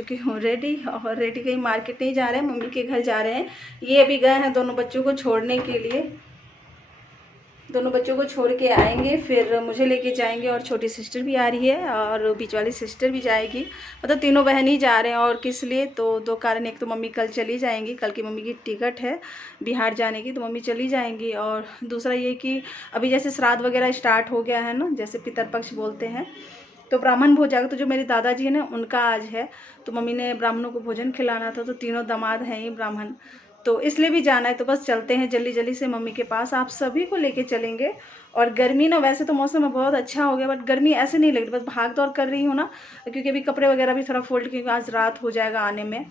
चुकी हूँ रेडी, और रेडी कहीं मार्केट नहीं जा रहे हैं, मम्मी के घर जा रहे हैं। ये अभी गए हैं दोनों बच्चों को छोड़ने के लिए। दोनों बच्चों को छोड़ के आएंगे, फिर मुझे लेके जाएंगे, और छोटी सिस्टर भी आ रही है और बीच वाली सिस्टर भी जाएगी। मतलब तीनों बहन ही जा रहे हैं। और किस लिए, तो दो कारण। एक तो मम्मी कल चली जाएंगी, कल की मम्मी की टिकट है बिहार जाने की, तो मम्मी चली जाएंगी। और दूसरा ये कि अभी जैसे श्राद्ध वगैरह स्टार्ट हो गया है ना, जैसे पितरपक्ष बोलते हैं, तो ब्राह्मण भोज जाएगा। तो जो मेरे दादाजी है ना, उनका आज है, तो मम्मी ने ब्राह्मणों को भोजन खिलाना था, तो तीनों दामाद हैं ही ब्राह्मण, तो इसलिए भी जाना है। तो बस चलते हैं जल्दी जल्दी से मम्मी के पास, आप सभी को लेके चलेंगे। और गर्मी ना, वैसे तो मौसम बहुत अच्छा हो गया, बट गर्मी ऐसे नहीं लग रही, बस भाग दौड़ कर रही हूँ ना, क्योंकि अभी कपड़े वगैरह भी थोड़ा फोल्ड, क्योंकि आज रात हो जाएगा आने में।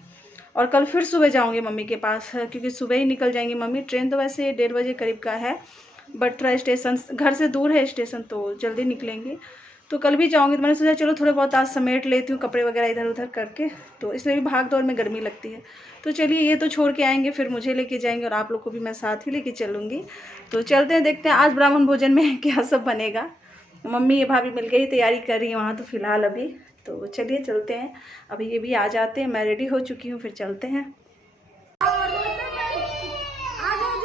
और कल फिर सुबह जाऊँगी मम्मी के पास, क्योंकि सुबह ही निकल जाएंगी मम्मी। ट्रेन तो वैसे 1:30 बजे करीब का है, बट थोड़ा स्टेशन घर से दूर है स्टेशन, तो जल्दी निकलेंगी। तो कल भी जाऊँगी, तो मैंने सोचा चलो थोड़े बहुत आज समेट लेती हूँ कपड़े वगैरह इधर उधर करके, तो इसलिए भी भाग दौड़ में गर्मी लगती है। तो चलिए, ये तो छोड़ के आएंगे, फिर मुझे लेके जाएंगे, और आप लोग को भी मैं साथ ही लेके चलूँगी। तो चलते हैं, देखते हैं आज ब्राह्मण भोजन में क्या सब बनेगा। मम्मी ये भाभी मिल गई, तैयारी कर रही है वहाँ तो फिलहाल अभी। तो चलिए चलते हैं, अभी ये भी आ जाते हैं, मैं रेडी हो चुकी हूँ, फिर चलते हैं।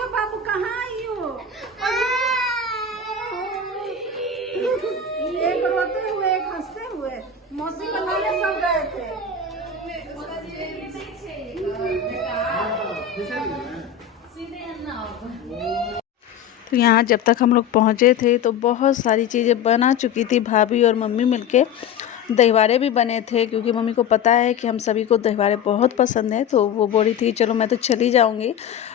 बाबू कहाँ आई हो? एक रोते हुए, एक हंसते हुए, मौसी बनाने सब गए थे। तो यहाँ जब तक हम लोग पहुँचे थे तो बहुत सारी चीज़ें बना चुकी थी, भाभी और मम्मी मिलके। दहीवारे भी बने थे, क्योंकि मम्मी को पता है कि हम सभी को दहीवारे बहुत पसंद है, तो वो बोल रही थी चलो मैं तो चली जाऊँगी,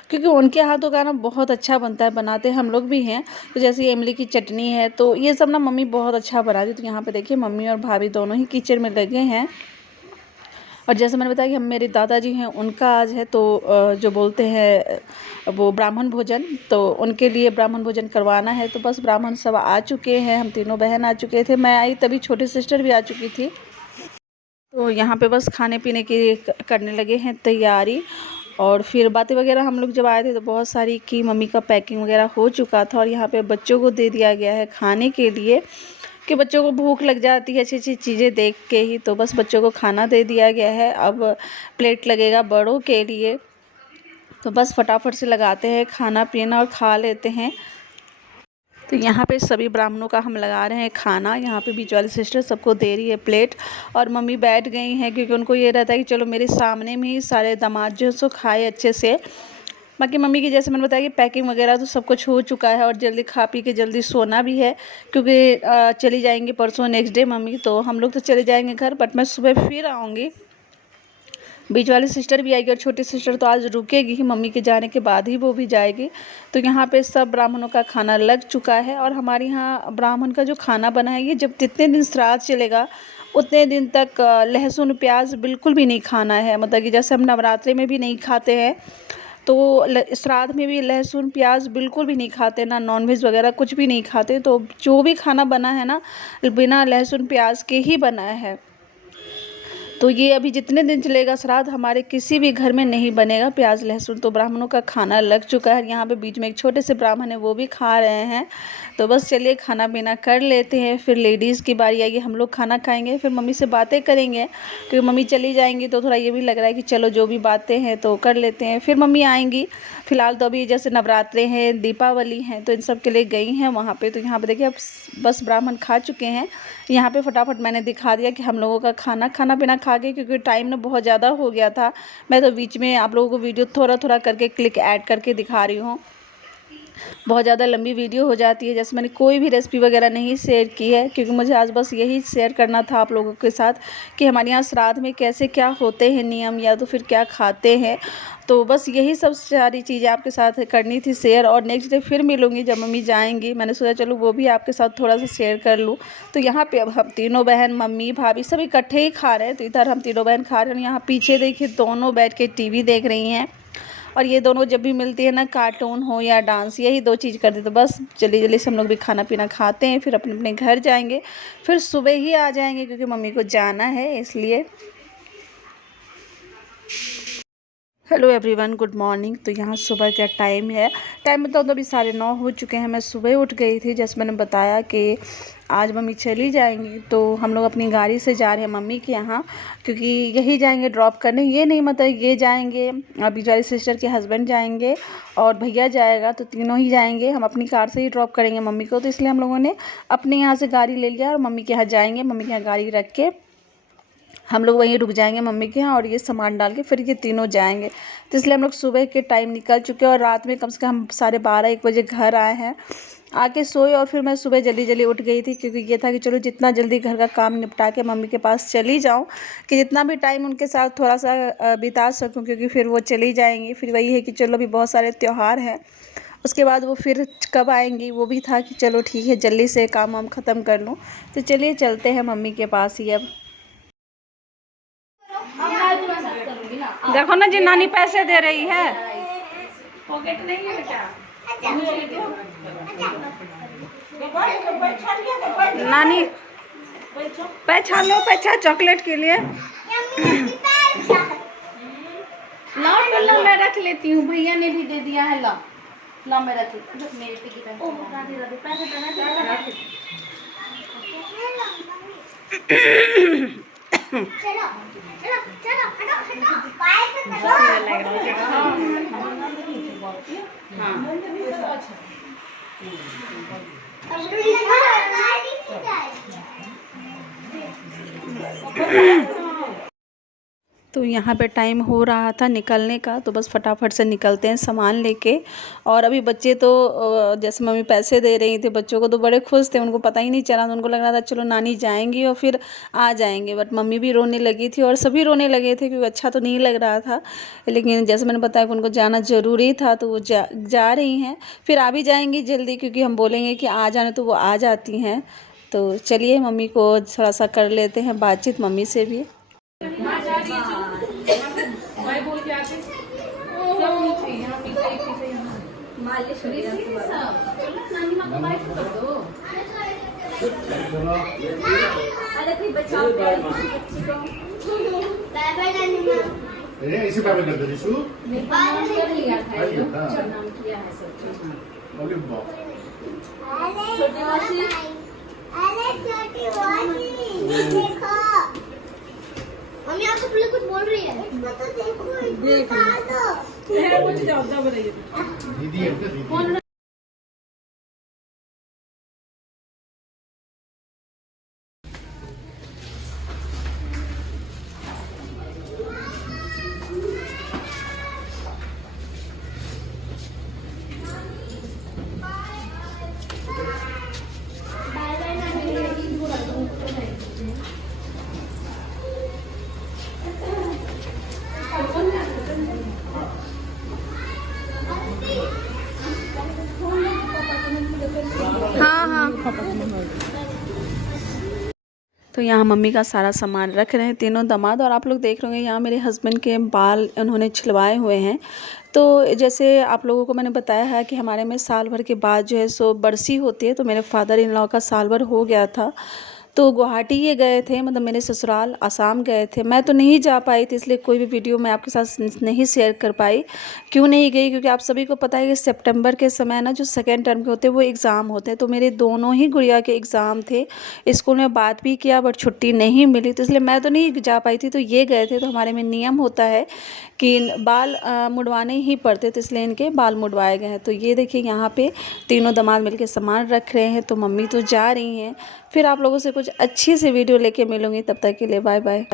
क्योंकि उनके हाथों का ना बहुत अच्छा बनता है, बनाते हम लोग भी हैं। तो जैसे ये इमली की चटनी है, तो ये सब ना मम्मी बहुत अच्छा बनाती। तो यहाँ पे देखिए मम्मी और भाभी दोनों ही किचन में लगे हैं। और जैसे मैंने बताया कि हम मेरे दादाजी हैं, उनका आज है, तो जो बोलते हैं वो ब्राह्मण भोजन, तो उनके लिए ब्राह्मण भोजन करवाना है। तो बस ब्राह्मण सब आ चुके हैं, हम तीनों बहन आ चुके थे, मैं आई तभी छोटी सिस्टर भी आ चुकी थी। तो यहाँ पे बस खाने पीने की करने लगे हैं तैयारी। और फिर बातें वगैरह हम लोग जब आए थे तो बहुत सारी की मम्मी का पैकिंग वगैरह हो चुका था, और यहाँ पे बच्चों को दे दिया गया है खाने के लिए, कि बच्चों को भूख लग जाती है अच्छी अच्छी चीज़ें देख के ही। तो बस बच्चों को खाना दे दिया गया है, अब प्लेट लगेगा बड़ों के लिए। तो बस फटाफट से लगाते हैं खाना पीना और खा लेते हैं। तो यहाँ पे सभी ब्राह्मणों का हम लगा रहे हैं खाना, यहाँ पे बीच वाली सिस्टर सबको दे रही है प्लेट, और मम्मी बैठ गई हैं, क्योंकि उनको ये रहता है कि चलो मेरे सामने में ही सारे दामाद जो है सो खाए अच्छे से। बाकी मम्मी की जैसे मैंने बताया कि पैकिंग वगैरह तो सब कुछ हो चुका है, और जल्दी खा पी के जल्दी सोना भी है, क्योंकि चली जाएंगी परसों नेक्स्ट डे मम्मी। तो हम लोग तो चले जाएंगे घर, बट मैं सुबह फिर आऊँगी। बीच वाली सिस्टर भी आएगी, और छोटी सिस्टर तो आज रुकेगी ही, मम्मी के जाने के बाद ही वो भी जाएगी। तो यहाँ पे सब ब्राह्मणों का खाना लग चुका है, और हमारे यहाँ ब्राह्मण का जो खाना बना है, ये जब जितने दिन श्राद्ध चलेगा उतने दिन तक लहसुन प्याज बिल्कुल भी नहीं खाना है। मतलब कि जैसे हम नवरात्रि में भी नहीं खाते हैं, तो श्राद्ध में भी लहसुन प्याज बिल्कुल भी नहीं खाते, ना नॉनवेज वगैरह कुछ भी नहीं खाते। तो जो भी खाना बना है ना, बिना लहसुन प्याज के ही बना है। तो ये अभी जितने दिन चलेगा श्राद्ध, हमारे किसी भी घर में नहीं बनेगा प्याज लहसुन। तो ब्राह्मणों का खाना लग चुका है, यहाँ पे बीच में एक छोटे से ब्राह्मण है, वो भी खा रहे हैं। तो बस चलिए खाना पीना कर लेते हैं, फिर लेडीज़ की बारी आएगी, हम लोग खाना खाएंगे, फिर मम्मी से बातें करेंगे, क्योंकि मम्मी चली जाएंगी तो थोड़ा ये भी लग रहा है कि चलो जो भी बातें हैं तो कर लेते हैं, फिर मम्मी आएंगी। फिलहाल तो अभी जैसे नवरात्रे हैं, दीपावली हैं, तो इन सब के लिए गई हैं वहाँ पे। तो यहाँ पे देखिए अब बस ब्राह्मण खा चुके हैं। यहाँ पे फटाफट मैंने दिखा दिया कि हम लोगों का खाना पीना खा के, क्योंकि टाइम ना बहुत ज़्यादा हो गया था। मैं तो बीच में आप लोगों को वीडियो थोड़ा थोड़ा करके क्लिक ऐड करके दिखा रही हूँ, बहुत ज़्यादा लंबी वीडियो हो जाती है। जैसे मैंने कोई भी रेसिपी वगैरह नहीं शेयर की है, क्योंकि मुझे आज बस यही शेयर करना था आप लोगों के साथ कि हमारे यहाँ श्राद्ध में कैसे क्या होते हैं नियम, या तो फिर क्या खाते हैं। तो बस यही सब सारी चीज़ें आपके साथ करनी थी शेयर। और नेक्स्ट डे फिर मिलूँगी जब मम्मी जाएंगी, मैंने सोचा चलो वो भी आपके साथ थोड़ा सा शेयर कर लूँ। तो यहाँ पे अब हम तीनों बहन, मम्मी भाभी सब इकट्ठे ही खा रहे हैं। तो इधर हम तीनों बहन खा रहे हैं, यहाँ पीछे देखिए दोनों बैठ के टीवी देख रही हैं। और ये दोनों जब भी मिलती है ना, कार्टून हो या डांस, यही दो चीज़ करते। तो बस जल्दी जल्दी से हम लोग भी खाना पीना खाते हैं, फिर अपने अपने घर जाएंगे, फिर सुबह ही आ जाएंगे, क्योंकि मम्मी को जाना है इसलिए। Hello everyone, good morning. तो यहाँ सुबह का टाइम है। टाइम बताओ तो अभी 9:30 हो चुके हैं। मैं सुबह उठ गई थी। जैसे मैंने बताया कि आज मम्मी चली जाएंगी, तो हम लोग अपनी गाड़ी से जा रहे हैं मम्मी के यहाँ, क्योंकि यही जाएंगे ड्रॉप करने। ये नहीं मतलब ये जाएंगे, अभी वाली सिस्टर के हस्बैंड जाएंगे और भैया जाएगा, तो तीनों ही जाएंगे। हम अपनी कार से ही ड्रॉप करेंगे मम्मी को, तो इसलिए हम लोगों ने अपने यहाँ से गाड़ी ले लिया और मम्मी के यहाँ जाएंगे। मम्मी के यहाँ गाड़ी रख के हम लोग वहीं रुक जाएंगे मम्मी के यहाँ, और ये सामान डाल के फिर ये तीनों जाएंगे। तो इसलिए हम लोग सुबह के टाइम निकल चुके हैं और रात में कम से कम 12:30-1 बजे घर आए हैं। आके सोए और फिर मैं सुबह जल्दी जल्दी उठ गई थी, क्योंकि ये था कि चलो जितना जल्दी घर का काम निपटा के मम्मी के पास चली जाऊँ, कि जितना भी टाइम उनके साथ थोड़ा सा बिता सकूँ, क्योंकि फिर वो चली जाएंगी। फिर वही है कि चलो अभी बहुत सारे त्यौहार हैं, उसके बाद वो फिर कब आएंगी, वो भी था कि चलो ठीक है जल्दी से काम वाम ख़त्म कर लूँ। तो चलिए चलते हैं मम्मी के पास ही अब। देखो ना जी, नानी पैसे दे रही है। पॉकेट नहीं है बेटा। नानी पैसा लो, पैसा चॉकलेट के लिए। लाओ तो ला, मैं रख लेती हूँ। भैया ने भी दे दिया है। ला ला, मैं रख लेती हूँ। मेरे पे की चलो चलो चलो हटो हटो पाए से तो यहाँ पे टाइम हो रहा था निकलने का, तो बस फटाफट से निकलते हैं सामान लेके। और अभी बच्चे तो जैसे मम्मी पैसे दे रही थी, बच्चों को तो बड़े खुश थे, उनको पता ही नहीं चला। तो उनको लग रहा था चलो नानी जाएंगी और फिर आ जाएंगे, बट मम्मी भी रोने लगी थी और सभी रोने लगे थे, क्योंकि अच्छा तो नहीं लग रहा था। लेकिन जैसे मैंने बताया कि उनको जाना ज़रूरी था, तो वो जा रही हैं। फिर आ भी जाएंगी जल्दी, क्योंकि हम बोलेंगे कि आ जाने तो वो आ जाती हैं। तो चलिए मम्मी को थोड़ा सा कर लेते हैं बातचीत मम्मी से भी। इसी बारे में कर दे शू कर लिया था, नाम किया है सब। अरे बाप छोटी वाली, अरे छोटी वाली देखो, मम्मी आपको कुछ बोल रही है। इसको तो देखो, दो दीदी है क्या दीदी तो यहाँ मम्मी का सारा सामान रख रहे हैं तीनों दामाद। और आप लोग देख रहे होंगे यहाँ मेरे हस्बैंड के बाल उन्होंने छिलवाए हुए हैं। तो जैसे आप लोगों को मैंने बताया है कि हमारे में साल भर के बाद जो है सो बरसी होती है, तो मेरे फादर इन लॉ का साल भर हो गया था। तो गुवाहाटी ये गए थे, मतलब मेरे ससुराल आसाम गए थे। मैं तो नहीं जा पाई थी, इसलिए कोई भी वीडियो मैं आपके साथ नहीं शेयर कर पाई। क्यों नहीं गई, क्योंकि आप सभी को पता है कि सितंबर के समय ना जो सेकेंड टर्म के होते हैं वो एग्ज़ाम होते हैं। तो मेरे दोनों ही गुड़िया के एग्ज़ाम थे। स्कूल में बात भी किया, बट छुट्टी नहीं मिली, तो इसलिए मैं तो नहीं जा पाई थी। तो ये गए थे, तो हमारे में नियम होता है कि बाल मुड़वाने ही पड़ते, तो इसलिए इनके बाल मुड़वाए गए हैं। तो ये देखिए यहाँ पे तीनों दामाद मिलके सामान रख रहे हैं। तो मम्मी तो जा रही हैं। फिर आप लोगों से कुछ अच्छी सी वीडियो लेके मिलूँगी, तब तक के लिए बाय बाय।